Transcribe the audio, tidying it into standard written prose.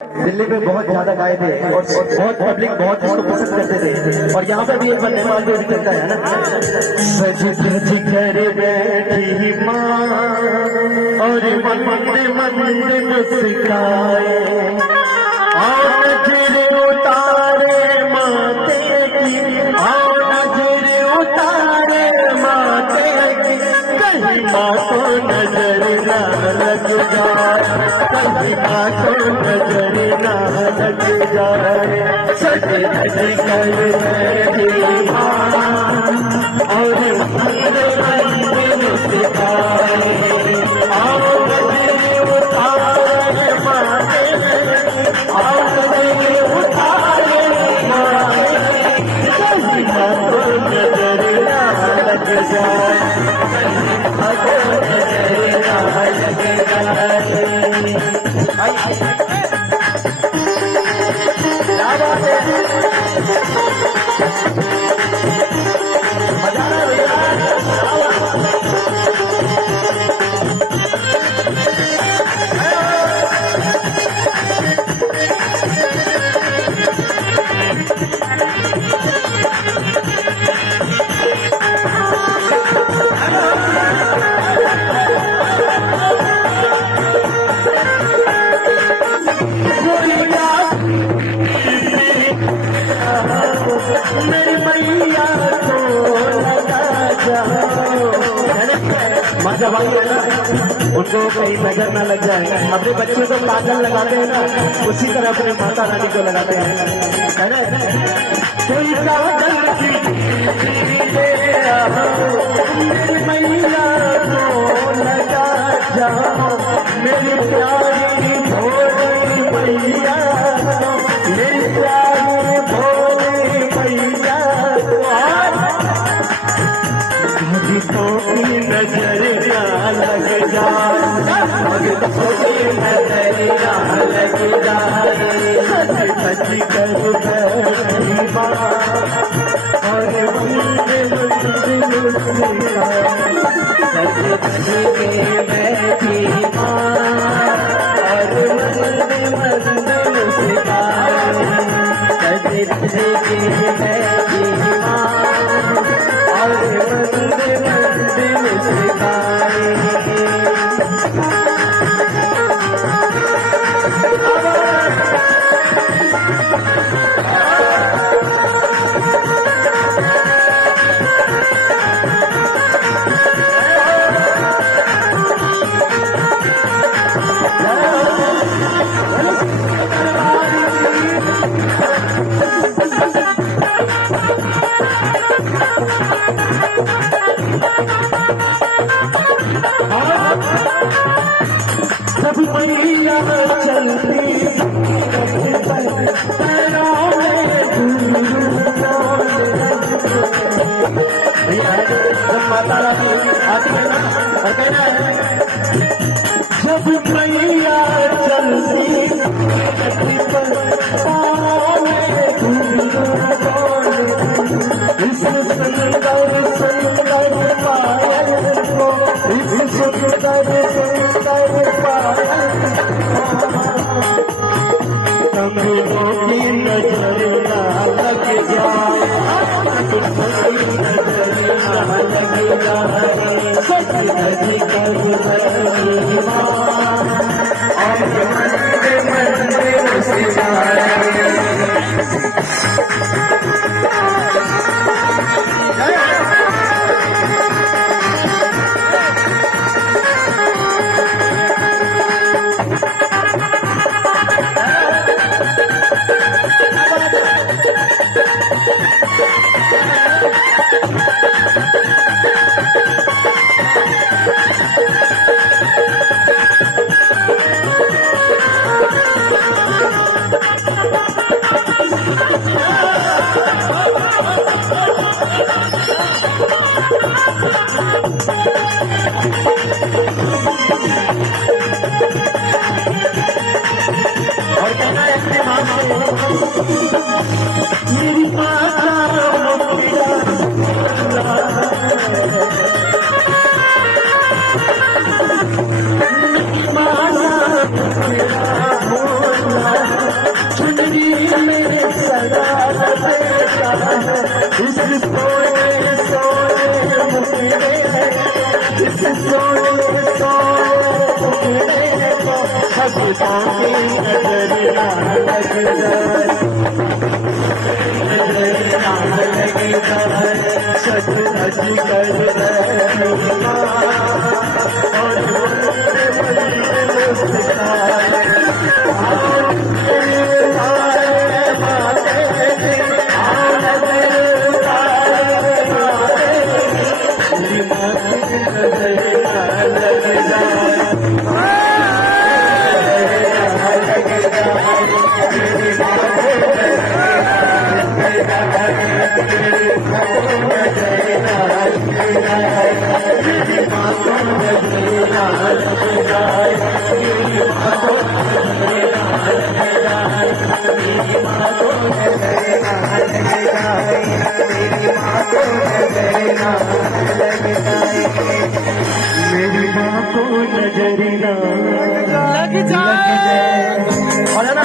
दिल्ली में बहुत ज्यादा गाए थे और बहुत पब्लिक बहुत इसको पसंद करते थे और यहाँ पे भी एक बार नेपाल में भी चलता है ना। सज धज कर बैठी माँ और मंद मंद मुस्काए और नजर उतारे माते की और नजर उतारे माते की कहीं माँ को नजर ना लग जाए कहीं माँ को नजर ना लग जाए। सज धज कर बैठी माँ और मंद मंद मुस्काए और नजर उतारे माते और नजर उतारे माते कहीं माँ को नजर ना लग जाए कहीं माँ को नजर ना लग जाए। क्या बात है, मजा आ रहा मेरी मैया को लगा जाओ। मतलब उनको कहीं नजर ना लग जाए। अपने बच्चों को काजल लगाते हैं ना, उसी तरह अपने माता रानी को लगाते हैं, है ना। कोई काजल मेरी मैया को लगा जाओ, मेरी प्यारी भोली मैया, मेरी प्यारी भोली मैया भक्तों की नजर ना लग जाए भक्तों की नजर ना लग जाए। सज धज कर बैठी माँ और मंद मंद मुस्काए सज धज के बैठी माँ और मंद मंद मुस्काए सज धज के बैठी माँ और मंद मंद मुस्काए। सब मैया चलती माता रानी आती है ना, और कहना है जब मैया चलती इस सुंदर सुंदर पायल को इस सुंदर सुंदर कमरों की नजर ना लग जाए कमरों की नजर ना लग जाए। सज धज कर बैठी माँ और मंद मंद मुस्काए। और कहना है अपने माँ को मेरी माता मेरी माता चुनरी में सदा लपेटा इस सोने सोने मुखड़े इस सोने सोने मुखड़े को हंसता की नजर ना लग जाए सच सच कर रही और मेरी माँ को नजर ना लग जाए।